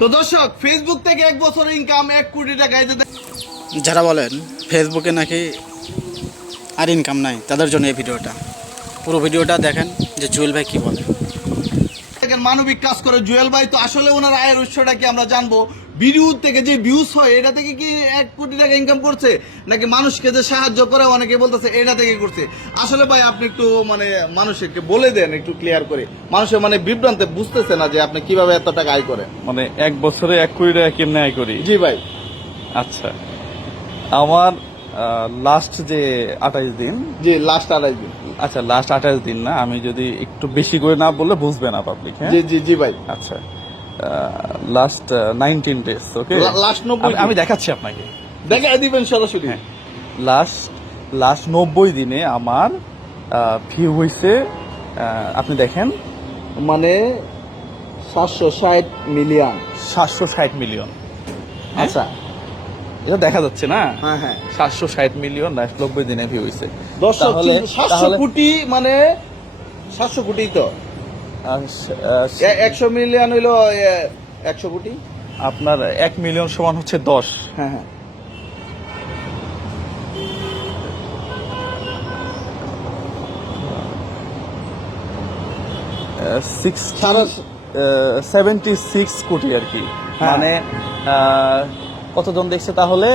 তো দর্শক, ফেসবুক থেকে 1 বছর ইনকাম 1 কোটি টাকা। যারা বলেন ফেসবুকে নাকি আর ইনকাম নাই, তাদের জন্য এই ভিডিওটা, পুরো ভিডিওটা দেখেন যে জুয়েল ভাই কি বলে। মানবিক কাজ করে জুয়েল ভাই, তো আসলে ওনার আয়ের উৎসটা কি আমরা জানবো। ভিডিও থেকে যে ভিউজ হয় এটা থেকে কি 1 কোটি টাকা ইনকাম করছে, নাকি মানুষকে যে সাহায্য করে অনেকে বলতেছে এটা থেকে করছে। আসলে ভাই আপনি একটু মানুষকে বলে দেন, একটু ক্লিয়ার করে। মানুষের বিভ্রান্তে বুঝতেছে না যে আপনি কিভাবে এত টাকা আয় করেন। 1 বছরে 1 কোটি টাকা কেমনে আয় করি? জি ভাই। আচ্ছা, আমার লাস্ট যে 28 দিন, জি লাস্ট 28 দিন। আচ্ছা লাস্ট 28 দিন না, আমি যদি একটু বেশি করে না বললে বুঝবে না পাবলিক। হ্যাঁ জি জি জি ভাই। আচ্ছা, লাস্ট 19 ডেজ। ওকে, লাস্ট 90 আমি দেখাচ্ছি আপনাকে, দেখাই দিবেন সরাসরি। হ্যাঁ, লাস্ট 90 দিনে আমার ভিউ হইছে, আপনি দেখেন, 760 মিলিয়ন। 760 মিলিয়ন। আচ্ছা, এটা দেখা যাচ্ছে না? হ্যাঁ হ্যাঁ, 760 মিলিয়ন লাস্ট 90 দিনে ভিউ হইছে। 700 কোটি 700 কোটি তো 100 মিলিয়ন হইলো 100 কোটি। আপনার 1 মিলিয়ন সমান হচ্ছে 10। হ্যাঁ হ্যাঁ, সিক্স 76 কোটি আর কি। হ্যাঁ। মানে কতজন দেখছে তাহলে?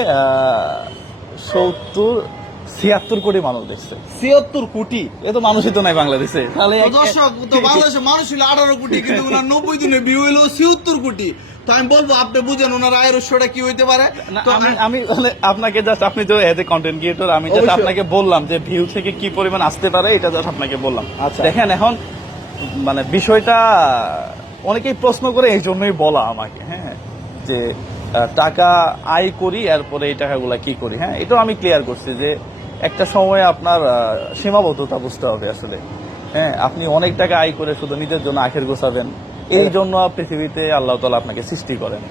76 কোটি মানুষ দেখছে। 76 কোটি। এ তো মানুষই তো নাই বাংলাদেশে। তাহলে তো দর্শক, তো বাংলাদেশে মানুষ হলো 18 কোটি, কিন্তু ওনার 90 দিনে ভিউ হইলো 76 কোটি। তো আমি বলবো, আপনি বুঝেন ওনার আয়ের উৎসটা কি হইতে পারে। না, তো আমি মানে আপনাকে জাস্ট, আপনি তো এজ এ কন্টেন্ট ক্রিয়েটর, আমি জাস্ট অবশ্যই। আপনাকে বললাম যে ভিউ থেকে কি পরিমাণ আসতে পারে, এটা জাস্ট আপনাকে বললাম। আচ্ছা। দেখেন এখন বিষয়টা অনেকেই প্রশ্ন করে, এই জন্যই বলা আমাকে, হ্যাঁ, যে টাকা আয় করি, এরপরে এই টাকাগুলা কি করি। হ্যাঁ, এটাও আমি ক্লিয়ার করছি যে একটা সময় আপনার সীমাবদ্ধতা বুঝতে হবে আসলে। হ্যাঁ, আপনি অনেক টাকা আয় করে শুধু নিজের জন্য আখের গোছাবেন, এই জন্য পৃথিবীতে আল্লাহ তাআলা আপনাকে সৃষ্টি করেন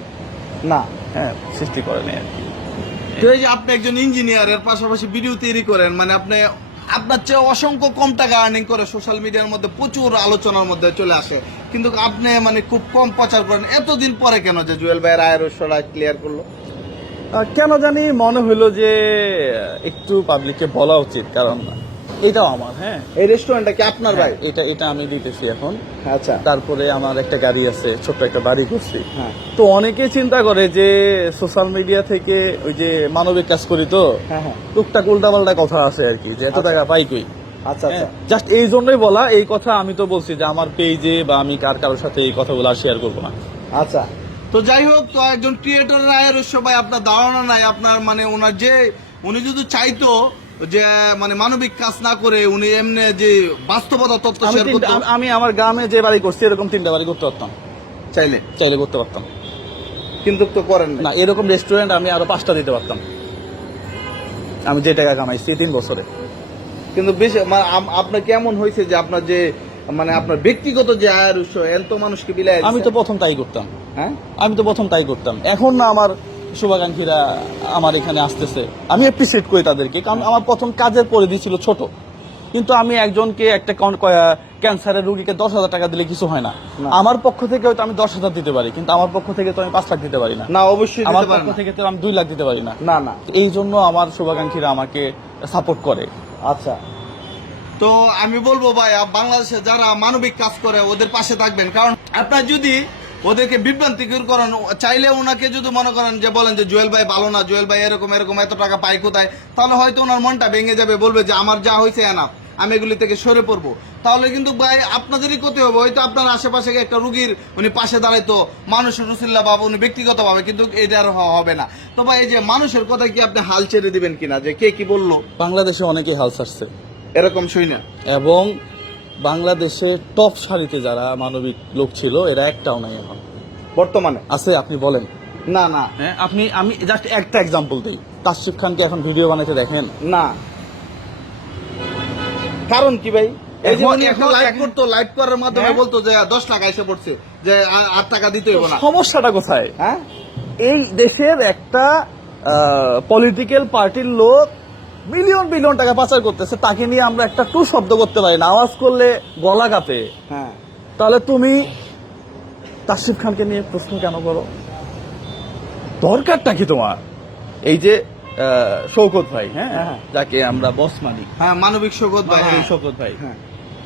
না। হ্যাঁ, সৃষ্টি করেন আর কি। তো এই যে আপনি একজন ইঞ্জিনিয়ার, এর পাশাপাশি ভিডিও তৈরি করেন, আপনি আপনার চেয়ে অসংখ্য কম টাকা আর্নিং করে সোশ্যাল মিডিয়ার মধ্যে প্রচুর আলোচনার মধ্যে চলে আসে, কিন্তু আপনি খুব কম প্রচার করেন। এতদিন পরে কেন যে জুয়েল ভাইয়ের আয়ের উৎসটা ক্লিয়ার করলো? কেন জানি মনে হইলো যে একটু পাবলিককে বলা উচিত, কারণ এটাও আমার। হ্যাঁ, এই রেস্টুরেন্টটা কি আপনার ভাই? এটা আমি দিতেছি এখন। আচ্ছা। তারপরে আমার একটা গাড়ি আছে, ছোট্ট একটা বাড়ি করছি। হ্যাঁ। তো অনেকে চিন্তা করে যে সোশ্যাল মিডিয়া থেকে ওই যে মানবিক কাজ করি, তো হ্যাঁ হ্যাঁ। টুকটাক উল্টাপাল্টা কথা আছে আর কি, যে এত টাকা পাই কই। আচ্ছা আচ্ছা। জাস্ট এই জন্যই বলা এই কথা। আমি তো বলছি যে আমার পেজে বা আমি কারোর সাথে এই কথাগুলো আর শেয়ার করবো না। আচ্ছা, তো যাই হোক, তো একজন ক্রিয়েটরের আয়ের উৎস ভাই, আপনার ধারণা নাই আপনার ওনার যে উনি যদি চাইতো যে মানবিক কাজ না করে উনি এমনি যে বাস্তবতা তথ্য শেয়ার করতো, আমি আমার গ্রামে যে বাড়ি করছি এরকম 3টা বাড়ি করতে পারতাম, চাইলে করতে পারতাম, কিন্তু তো করেন না। এরকম রেস্টুরেন্ট আমি আরো 5টা দিতে পারতাম, আমি যে টাকা কামাইছি 3 বছরে। কিন্তু বেশি আপনার কেমন হয়েছে যে আপনার যে আপনার ব্যক্তিগত যে আয়ের উৎস এত মানুষকে বিলাই? আমি তো প্রথম তাই করতাম। হ্যাঁ, আমি তো প্রথম তাই করতাম। এখন না আমার শুভাকাঙ্ক্ষীরা আমার এখানে আসতেছে, আমি অ্যাপ্রিসিয়েট করি তাদেরকে, কারণ আমার প্রথম কাজের পরিধি ছিল ছোট। কিন্তু আমি একজনকে একটা ক্যান্সারের রোগীকে 10,000 টাকা দিলে কিছু হয় না। আমার পক্ষ থেকে হয়তো আমি 10,000 দিতে পারি, কিন্তু আমার পক্ষ থেকে তো আমি 5 লাখ দিতে পারি না। না, অবশ্যই আমার পক্ষ থেকে তো আমি 2 লাখ দিতে পারি না। না না, এই জন্য আমার শুভাকাঙ্ক্ষীরা আমাকে সাপোর্ট করে। আচ্ছা, তো আমি বলবো ভাই, বাংলাদেশে যারা মানবিক কাজ করে ওদের পাশে থাকবেন, কারণ আপনার যদি ওদেরকে বিভ্রান্তিকর করেন, চাইলে ওনাকে যদি মনে করেন যে বলেন যে জুয়েল ভাই ভালো না, জুয়েল ভাই এরকম এরকম এত টাকা পাই কোথায়, তাহলে হয়তো ওনার মনটা ভেঙে যাবে, বলবে যে আমার যা হয়েছে এনাফ, আমি এগুলি থেকে সরে পড়বো। তাহলে কিন্তু ভাই আপনাদেরই ক্ষতি হবে। হয়তো আপনার আশেপাশে একটা রুগীর উনি পাশে দাঁড়াইতো, মানুষের রুসিল্লা ভাবে, উনি ব্যক্তিগত ভাবে, কিন্তু এটা আর হবে না। তো ভাই এই যে মানুষের কথা কি আপনি হাল ছেড়ে দিবেন কিনা, যে কে কি বললো? বাংলাদেশে অনেকেই হাল ছাড়ছে এরকম শুই না, এবং বাংলাদেশে টপ সারিতে যারা মানবিক লোক ছিল এরা একটাও নাই এখন বর্তমানে আছে। আপনি বলেন। না না, হ্যাঁ, আমি জাস্ট একটা এক্সাম্পল দিই। তাসরিফ খানকে এখন ভিডিও বানাইতে দেখেন না, কারণ কি ভাই? এই যে উনি এখন লাইভ করতো, লাইভ করার মাধ্যমে বলতো যে 10 টাকা এসে পড়ছে, যে 8 টাকা দিতে হবে না। সমস্যাটা কোথায়? হ্যাঁ, এই দেশের একটা পলিটিক্যাল পার্টির লোক মিলিয়ন বিলিয়ন টাকা পাচার করতেছে, তাকে নিয়ে আমরা একটা টু শব্দ করতে পারি না, আওয়াজ করলে গলা কাঁপে। হ্যাঁ, তাহলে তুমি তাসরিফ খানকে নিয়ে প্রশ্ন কেন করো? দরকারটা কি তোমার? এই যে শৌকত ভাই, হ্যাঁ, যাকে আমরা বস মানি, হ্যাঁ মানবিক শোকত ভাই, মানবিক হ্যাঁ। শৌকত ভাই,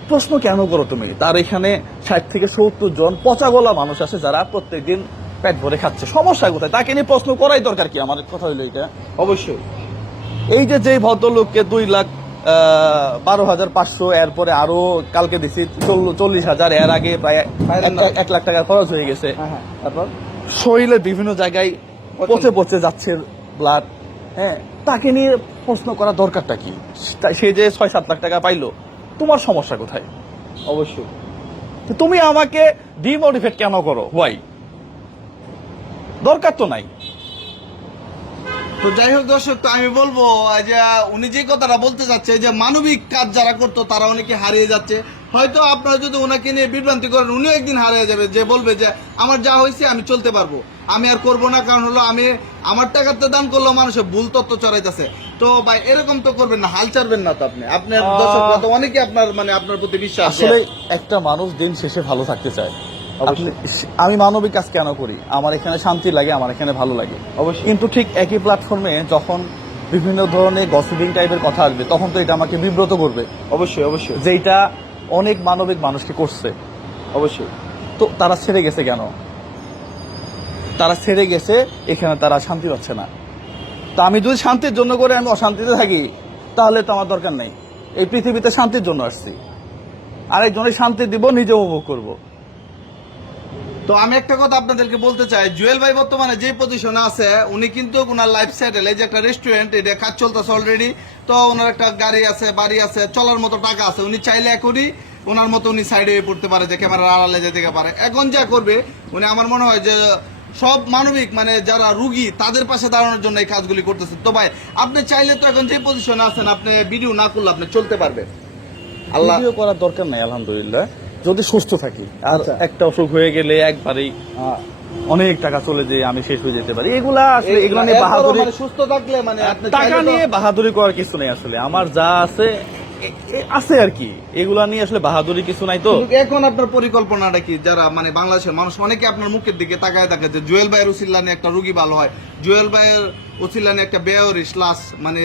প্রশ্ন কেন করো তুমি? তার এখানে 60 থেকে 70 জন পচা গলা মানুষ আছে যারা প্রত্যেকদিন পেট ভরে খাচ্ছে, সমস্যা কোথায়? তাকে নিয়ে প্রশ্ন করাই দরকার কি? আমার কথা হইলো এটা। অবশ্যই। এই যে যেই ভদ্রলোককে 2,12,500, এরপরে আরো কালকে দিছি 40,000, এর আগে প্রায় 1 লাখ টাকা খরচ হয়ে গেছে। তারপর শরীরের বিভিন্ন জায়গায় পচে পচে যাচ্ছে ব্লাড, হ্যাঁ, তাকে নিয়ে প্রশ্ন করা দরকারটা কি? সে যে 6-7 লাখ টাকা পাইলো, তোমার সমস্যা কোথায়? অবশ্যই। তো তুমি আমাকে ডিমোটিভেট কেন করো? ওয়াই? দরকার তো নাই। তো যাই হোক দর্শক, তো আমি বলবো যে উনি যে কথাটা বলতে যাচ্ছে যে মানবিক কাজ যারা করতো তারা অনেকে হারিয়ে যাচ্ছে। হয়তো আপনারা যদি ওনাকে নিয়ে বিভ্রান্তি করেন, উনিও একদিন হারিয়ে যাবে, যে বলবে যে আমার যা হয়েছে আমি চলতে পারবো, আমি আর করবো না, কারণ হলো আমি আমার টাকাতে দান করলেও মানুষের ভুল তথ্য চড়াইতেছে। তো ভাই এরকম তো করবেন না, হাল ছাড়বেন না তো আপনি। আপনার দর্শকরা তো অনেকে আপনার মানে আপনার প্রতি বিশ্বাস। আসলে একটা মানুষ দিন শেষে ভালো থাকতে চায়। আমি মানবিক কাজ কেন করি? আমার এখানে শান্তি লাগে, আমার এখানে ভালো লাগে। অবশ্যই। কিন্তু ঠিক একই প্ল্যাটফর্মে যখন বিভিন্ন ধরনের গসিপিং টাইপের কথা আসবে, তখন তো এটা আমাকে বিব্রত করবে। অবশ্যই অবশ্যই যেটা অনেক মানবিক মানুষকে করছে। অবশ্যই। তো তারা ছেড়ে গেছে কেন? তারা ছেড়ে গেছে, এখানে তারা শান্তি পাচ্ছে না। তো আমি যদি শান্তির জন্য করে আমি অশান্তিতে থাকি, তাহলে তো আমার দরকার নেই। এই পৃথিবীতে শান্তির জন্য আসছি, আরেকজনের শান্তি দিব, নিজে উপভোগ করব। তো আমি একটা কথা আপনাদেরকে বলতে চাই, জুয়েল ভাই বর্তমানে যে পজিশনে আছে, উনি কিন্তু ওনার লাইফ সেটেল। এই যে একটা রেস্টুরেন্ট, এটা কাজ চলতেছে অলরেডি। তো ওনার একটা গাড়ি আছে, বাড়ি আছে, চলার মতো টাকা আছে। উনি চাইলে এখনই ওনার মতো উনি সাইডে হয়ে পড়তে পারে, যে ক্যামেরার আড়ালে যেতে পারে। এখন যা করবে উনি, আমার মনে হয় যে সব মানবিক মানে যারা রুগী তাদের পাশে দাঁড়ানোর জন্য এই কাজগুলি করতেছে। তো ভাই আপনি চাইলে তো এখন যে পজিশনে আছেন, আপনি ভিডিও না করলে আপনি চলতে পারবেন। আল্লাহ ভিডিও করার দরকার নাই আলহামদুলিল্লাহ, যদি সুস্থ থাকি। আর একটা অসুখ হয়ে গেলে একবারেই অনেক টাকা চলে যায়, আমি শেষ হয়ে যেতে পারি। এগুলা আসলে এগুলা নিয়ে বাহাদুরি, মানে সুস্থ থাকলে মানে আপনি টাকা চাইলে তো- নিয়ে বাহাদুরি করার কিছু নেই। আসলে আমার যা আছে আছে আর কি, এগুলা নিয়ে আসলে বাহাদুরি কিছু নাই। তো কিন্তু এখন আপনার পরিকল্পনাটা কি? যারা মানে বাংলাদেশের মানুষ অনেকে আপনার মুখের দিকে তাকায় থাকে যে জুয়েল ভাইয়ের উসিল্লানে একটা রুগী ভালো হয়, জুয়েল ভাইয়ের উসিল্লানে একটা বেয়রিশ লাশ মানে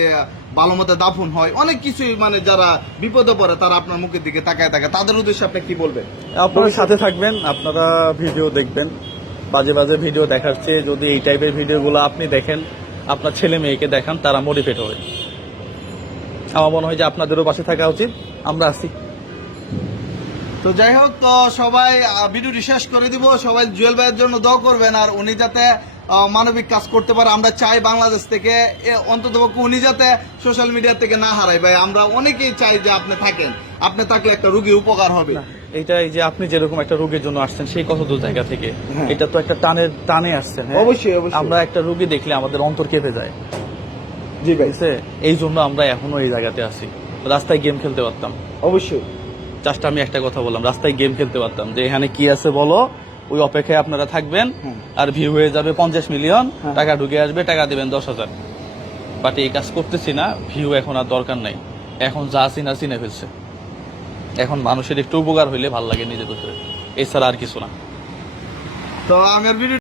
ভালো মতো দাফন হয়, অনেক কিছুই মানে যারা বিপদে পড়ে তারা আপনার মুখের দিকে তাকায় থাকে, তাদের উদ্দেশ্যে আপনি কি বলবেন? আপনারা সাথে থাকবেন, আপনারা ভিডিও দেখবেন। বাজে বাজে ভিডিও দেখার চেয়ে যদি এই টাইপের ভিডিওগুলো আপনি দেখেন, আপনার ছেলে মেয়েকে দেখান, তারা মোটিভেট হবে। আমার মনে হয় যে আপনাদেরও পাশে থাকা উচিত। আমরা আছি। তো যাই হোক, তো সবাই ভিডিওটি শেষ করে দিব। সবাই জুয়েল ভাইয়ের জন্য দোয়া করবেন, আর উনি যাতে মানবিক কাজ করতে পারে। আমরা চাই বাংলাদেশ থেকে অন্তত উনি যাতে সোশ্যাল মিডিয়া থেকে না হারায়। ভাই আমরা অনেকেই চাই যে আপনি থাকেন, আপনি থাকলে একটা রুগী উপকার হবে। এটা এই যে আপনি যেরকম একটা রোগের জন্য আসছেন, সেই কত দূর জায়গা থেকে, এটা তো একটা টানে আসছেন। হ্যাঁ? অবশ্যই, অবশ্যই। আমরা একটা রোগী দেখলে আমাদের অন্তর কেঁপে যায়। জি ভাই, এই জন্য আমরা এখনো এই জায়গাতে আছি। রাস্তায় গেম খেলতে পারতাম। অবশ্যই। জাস্ট আমি একটা কথা বললাম, রাস্তায় গেম খেলতে পারতাম যে এখানে কি আছে বলো, ওই অপেক্ষায় আপনারা থাকবেন, আর ভিউ হয়ে যাবে 50 মিলিয়ন, টাকা ঢুকে আসবে, টাকা দিবেন 10,000। বাট এই কাজ করতেছি না, ভিউ এখন আর দরকার নাই। এখন যা চিনে ফেলছে। এখন মানুষের একটু উপকার হইলে ভাল লাগে নিজের ভিতরে, এছাড়া আর কিছু না। তো আমার ভিডিও